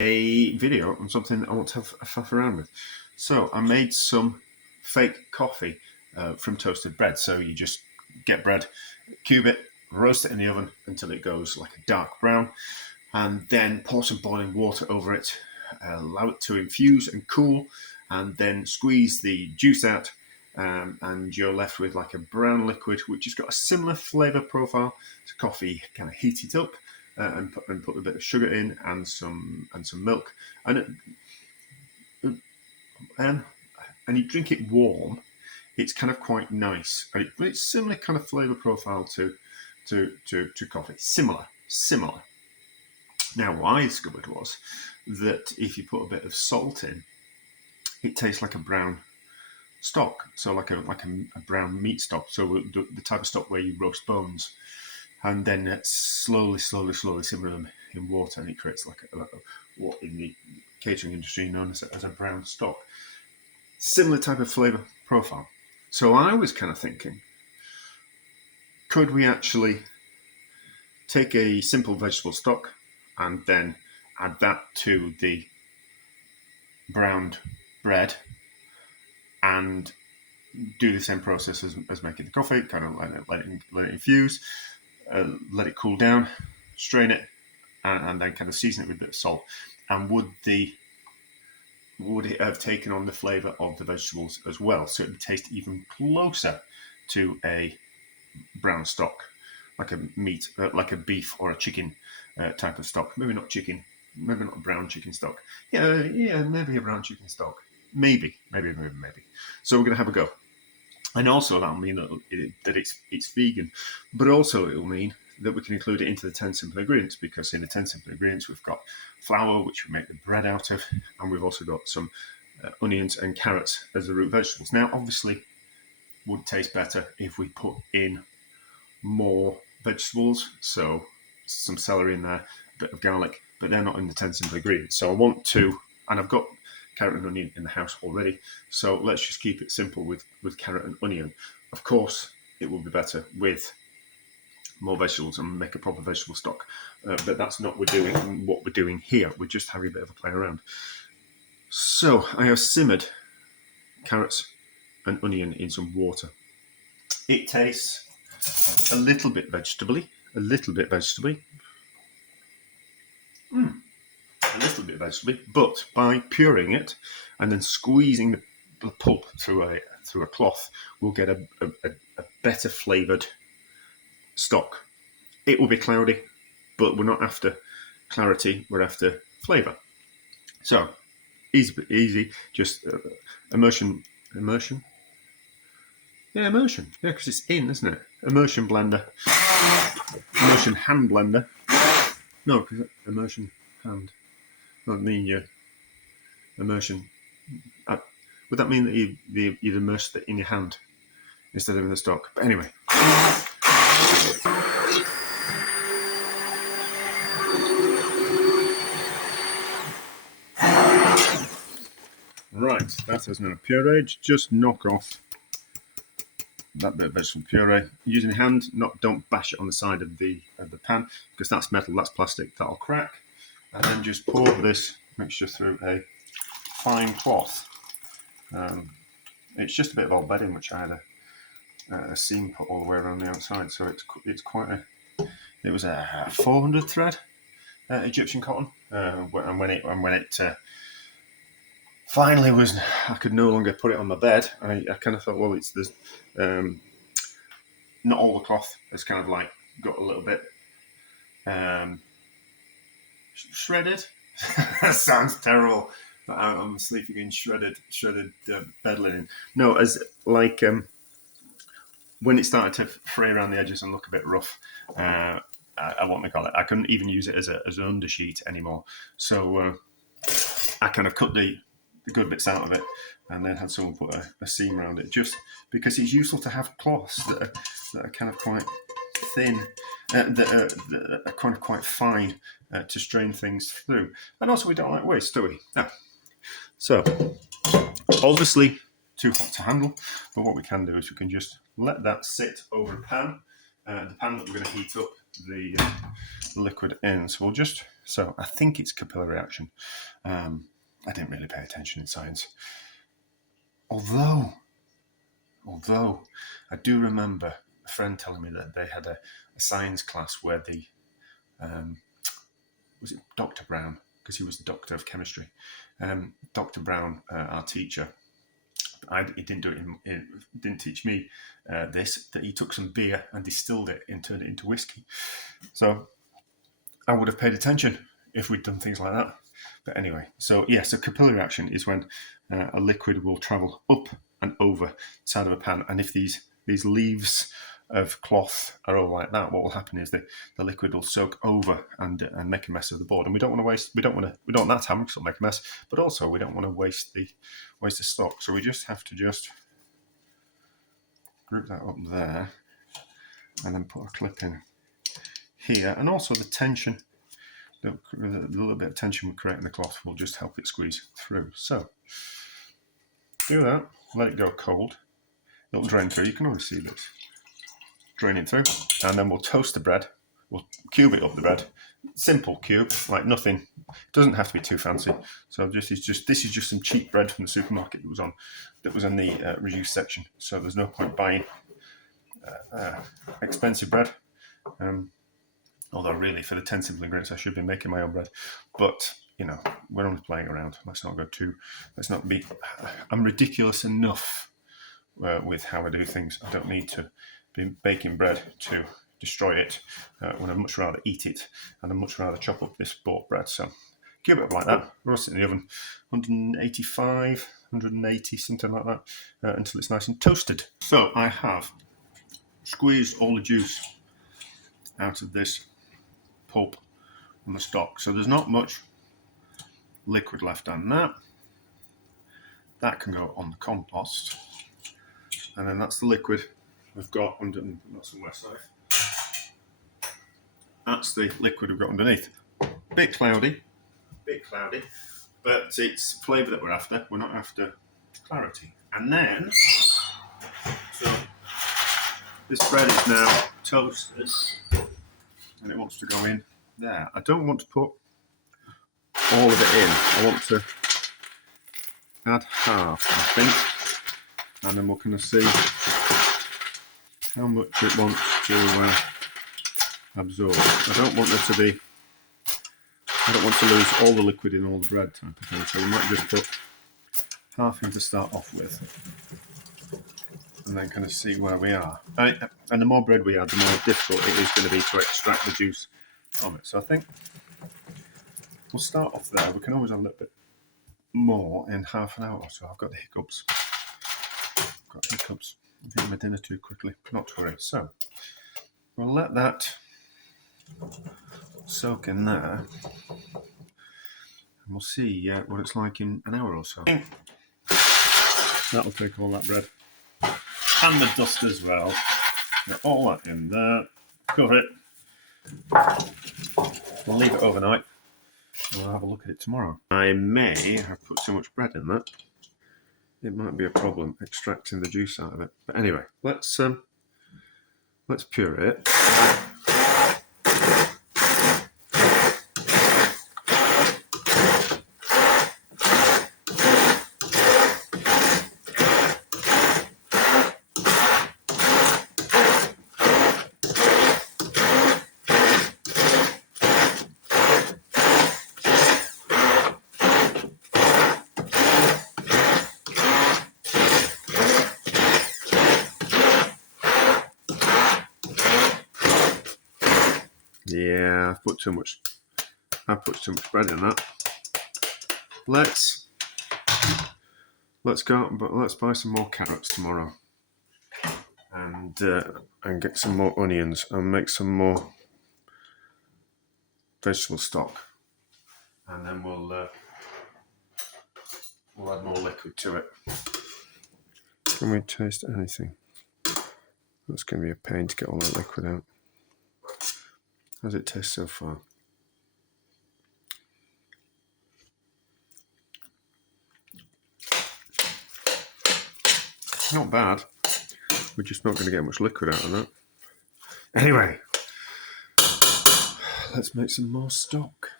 a video on something I want to have a faff around with. So I made some fake coffee from toasted bread. So you just get bread, cube it, roast it in the oven until it goes like a dark brown, and then pour some boiling water over it, allow it to infuse and cool, and then squeeze the juice out, and you're left with like a brown liquid which has got a similar flavour profile to coffee. Kind of heat it up and put a bit of sugar in and some milk, and you drink it warm. It's kind of quite nice, but it's similar kind of flavour profile to coffee. Similar. Now, what I discovered was that if you put a bit of salt in, it tastes like a brown stock, so like a brown meat stock. So the type of stock where you roast bones, and then slowly simmer them in water, and it creates like what in the catering industry known as a brown stock. Similar type of flavour profile. So I was kind of thinking, could we actually take a simple vegetable stock and then add that to the browned bread and do the same process as making the coffee, kind of let it infuse, let it cool down, strain it, and then kind of season it with a bit of salt. And would it have taken on the flavour of the vegetables as well? So it would taste even closer to a brown stock, like a meat, like a beef or a chicken type of stock. Maybe not chicken, maybe not a brown chicken stock. Yeah, maybe a brown chicken stock. Maybe. So we're going to have a go. And also that'll mean that it's vegan, but also it'll mean that we can include it into the 10 simple ingredients, because in the 10 simple ingredients we've got flour, which we make the bread out of, and we've also got some onions and carrots as the root vegetables. Now, obviously, it would taste better if we put in more vegetables, so some celery in there, a bit of garlic, but they're not in the 10 simple ingredients. So I want to, and I've got carrot and onion in the house already, so let's just keep it simple with carrot and onion. Of course, it will be better with more vegetables and make a proper vegetable stock, but that's not what we're doing here. We're just having a bit of a play around. So I have simmered carrots and onion in some water. It tastes a little bit vegetably, but by pureeing it and then squeezing the pulp through a cloth, we'll get a better flavoured stock. It will be cloudy, but we're not after clarity, we're after flavour. So easy, just immersion. Yeah, immersion. Yeah, because it's in, isn't it? Immersion blender. Immersion hand blender. No, because immersion hand. Not mean your immersion. Would that mean that you'd immersed it in your hand instead of in the stock? But anyway. Right, that has now pureed. Just knock off that bit of vegetable puree using your hand. Don't bash it on the side of the pan, because that's metal, that's plastic, that'll crack. And then just pour this mixture through a fine cloth. It's just a bit of old bedding which I had a seam put all the way around the outside, so it's quite it was a 400 thread Egyptian cotton, and when it finally was, I could no longer put it on my bed. I kind of thought, well, there's not all the cloth has kind of like got a little bit shredded. That sounds terrible, but I'm sleeping in shredded bed linen. No, as like when it started to fray around the edges and look a bit rough, I want to call it. I couldn't even use it as an undersheet anymore. So I kind of cut the good bits out of it, and then had someone put a seam around it, just because it's useful to have cloths that are kind of quite thin, that are kind of quite fine to strain things through. And also, we don't like waste, do we? No. So, obviously, too hot to handle, but what we can do is we can just let that sit over a pan, the pan that we're going to heat up the liquid in. So we'll just So I think it's capillary action. I didn't really pay attention in science. Although I do remember a friend telling me that they had a science class where the was it Dr. Brown, because he was the doctor of chemistry. Dr. Brown, our teacher, he didn't do it. Didn't teach me this. That he took some beer and distilled it and turned it into whiskey. So I would have paid attention if we'd done things like that. But anyway, so capillary action is when a liquid will travel up and over the side of a pan, and if these leaves of cloth are all like that, what will happen is the liquid will soak over and make a mess of the board. And we don't want to waste. We don't want that to happen because it'll make a mess. But also we don't want to waste the stock. So we just have to group that up there, and then put a clip in here. And also the tension, the little bit of tension we create in the cloth will just help it squeeze through. So do that. Let it go cold. It'll drain through. You can always see this draining through, and then we'll toast the bread. We'll cube it up the bread. Simple cube, like nothing. It doesn't have to be too fancy. So this is just some cheap bread from the supermarket that was in the reduced section. So there's no point buying expensive bread. Although really, for the 10 simple ingredients, I should be making my own bread. But we're only playing around. Let's not be. I'm ridiculous enough with how I do things. I don't need to be baking bread to destroy it when I'd much rather eat it, and I'd much rather chop up this bought bread. So cube it up like that, roast it in the oven, 185, 180, something like that, until it's nice and toasted. So I have squeezed all the juice out of this pulp from the stock. So there's not much liquid left on that. That can go on the compost. And then that's the liquid we've got under, that's the west side. That's the liquid we've got underneath. Bit cloudy, but it's flavour that we're after. We're not after clarity. And then, so this bread is now toasted, and it wants to go in there. I don't want to put all of it in. I want to add half, I think, and then we're going to see how much it wants to absorb. I don't want to lose all the liquid in all the bread type of thing, so we might just put half in to start off with, and then kind of see where we are. And the more bread we add, the more difficult it is going to be to extract the juice from it. So I think we'll start off there. We can always have a little bit more in half an hour or so. I've got the hiccups. I'm eating my dinner too quickly. Not to worry. So we'll let that soak in there, and we'll see what it's like in an hour or so. That'll take all that bread and the dust as well. Get all that in there. Cover it. We'll leave it overnight. We'll have a look at it tomorrow. I may have put too much bread in that. It might be a problem extracting the juice out of it. But anyway, let's puree it. Yeah, I've put too much bread in that. Let's go, but let's buy some more carrots tomorrow, and get some more onions and make some more vegetable stock, and then we'll add more liquid to it. Can we taste anything? That's going to be a pain to get all that liquid out. How does it taste so far? Not bad. We're just not going to get much liquid out of that. Anyway, let's make some more stock.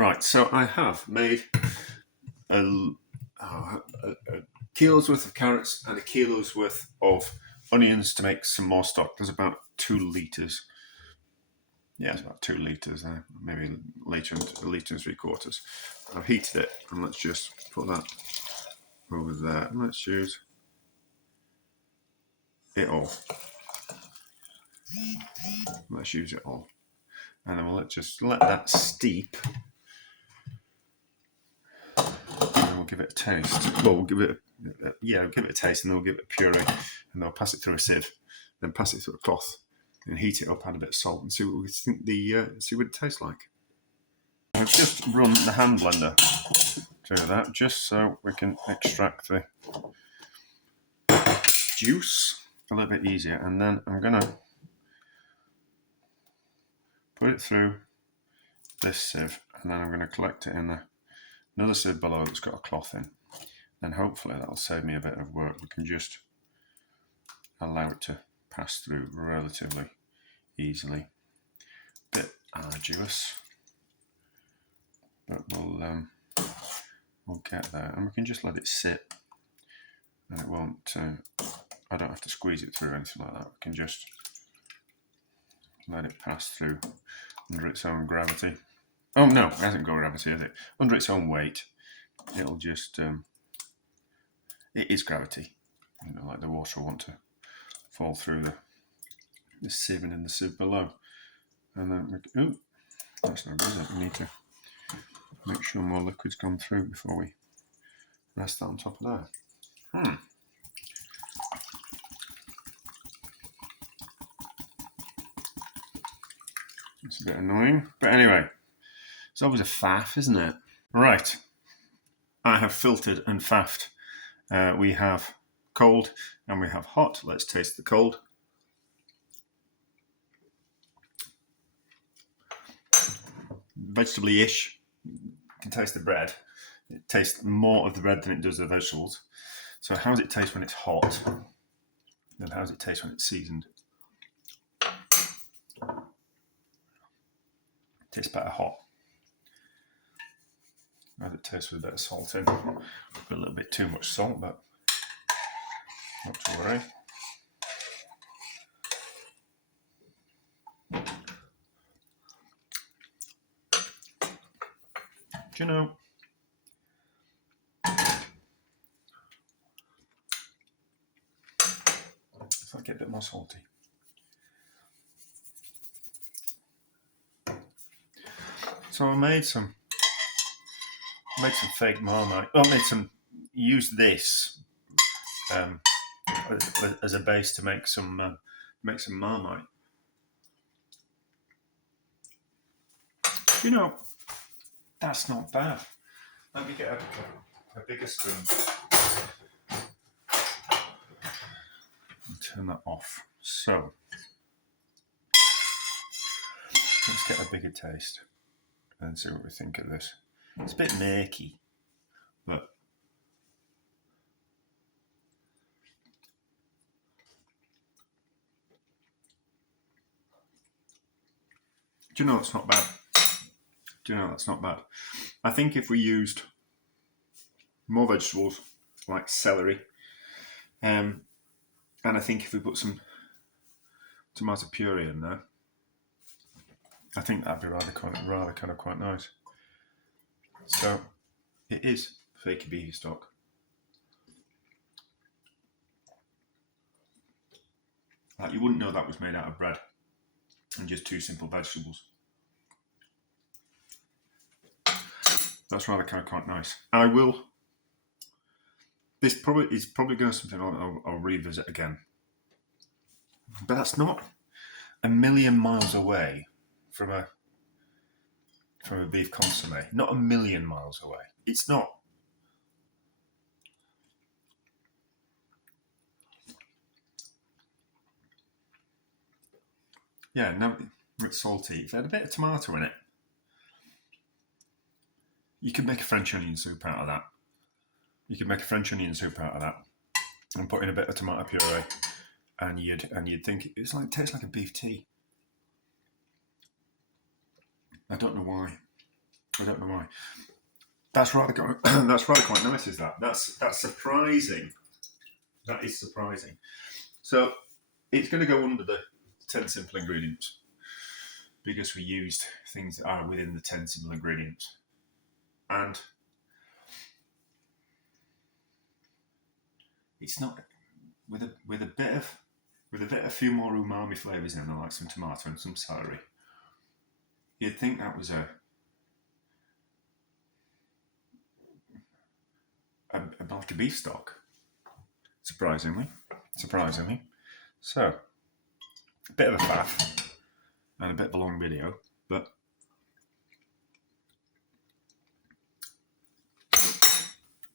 Right, so I have made a kilo's worth of carrots and a kilo's worth of onions to make some more stock. There's about 2 litres. Yeah, it's about 2 litres there, maybe a litre and 3/4. I've heated it, and let's just put that over there. And let's use it all. Let's use it all. And then we'll just let that steep. And we'll give it a taste. Well, we'll give it a taste, and then we'll give it a puree, and then we'll pass it through a sieve, then pass it through a cloth, and heat it up, add a bit of salt, and see what we think see what it tastes like. I've just run the hand blender through that, just so we can extract the juice a little bit easier, and then I'm gonna put it through this sieve, and then I'm going to collect it in another sieve below that's got a cloth in. Then hopefully that'll save me a bit of work. We can just allow it to pass through relatively easily. A bit arduous, but we'll get there, and we can just let it sit, and it won't. I don't have to squeeze it through or anything like that. We can just let it pass through under its own gravity. Oh no, it hasn't got gravity, has it? Under its own weight, it'll just. It is gravity. You know, like the water will want to fall through the sieve and in the sieve below. And then, that's no good, is it? We need to make sure more liquid's gone through before we rest that on top of that. It's a bit annoying, but anyway, it's always a faff, isn't it? Right, I have filtered and faffed. We have cold and we have hot. Let's taste the cold. Vegetable-ish. You can taste the bread. It tastes more of the bread than it does the vegetables. So how does it taste when it's hot? And how does it taste when it's seasoned? Tastes better hot. How does it taste with a bit of salt in? Put a little bit too much salt, but not to worry. Do you know? If I get a bit more salty. So I made some fake Marmite. Well, used this as a base to make some Marmite. You know, that's not bad. Let me get a bigger spoon and turn that off. So let's get a bigger taste and see what we think of this. It's a bit murky, but do you know it's not bad? Do you know that's not bad? I think if we used more vegetables like celery, and I think if we put some tomato puree in there, I think that'd be rather kind of quite nice. So it is fakey beefy stock. Like you wouldn't know that was made out of bread and just 2 simple vegetables. That's rather kind of quite nice. I will. This is probably going to be something I'll revisit again. But that's not a million miles away from a beef consommé. Not a million miles away. It's not. Yeah, now it's salty. If it had a bit of tomato in it, you could make a French onion soup out of that. And put in a bit of tomato puree, and you'd think it tastes like a beef tea. I don't know why. I don't know why. That's rather that's rather quite nice. Is that? That's surprising. That is surprising. So it's going to go under the 10 simple ingredients because we used things that are within the 10 simple ingredients, and it's not with a bit of a few more umami flavors in there, like some tomato and some celery. You'd think that was like a beef stock. Surprisingly. So, a bit of a faff and a bit of a long video, but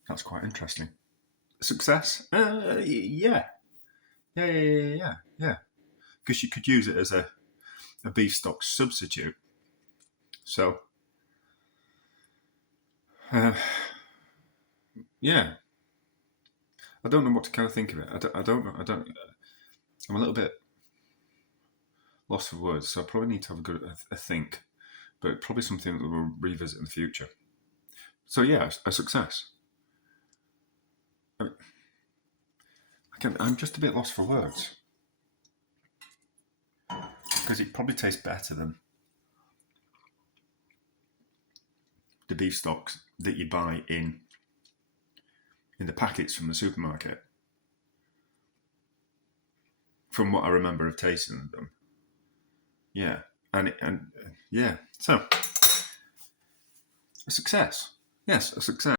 that's quite interesting. Success? Yeah. Because you could use it as a beef stock substitute. So, yeah. I don't know what to kind of think of it. I don't know. I'm a little bit lost for words, so I probably need to have a think. But probably something that we'll revisit in the future. So yeah, a success. I'm just a bit lost for words. Because it probably tastes better than the beef stocks that you buy in the packets from the supermarket. From what I remember of tasting them. Yeah. And yeah. So, a success. Yes, a success.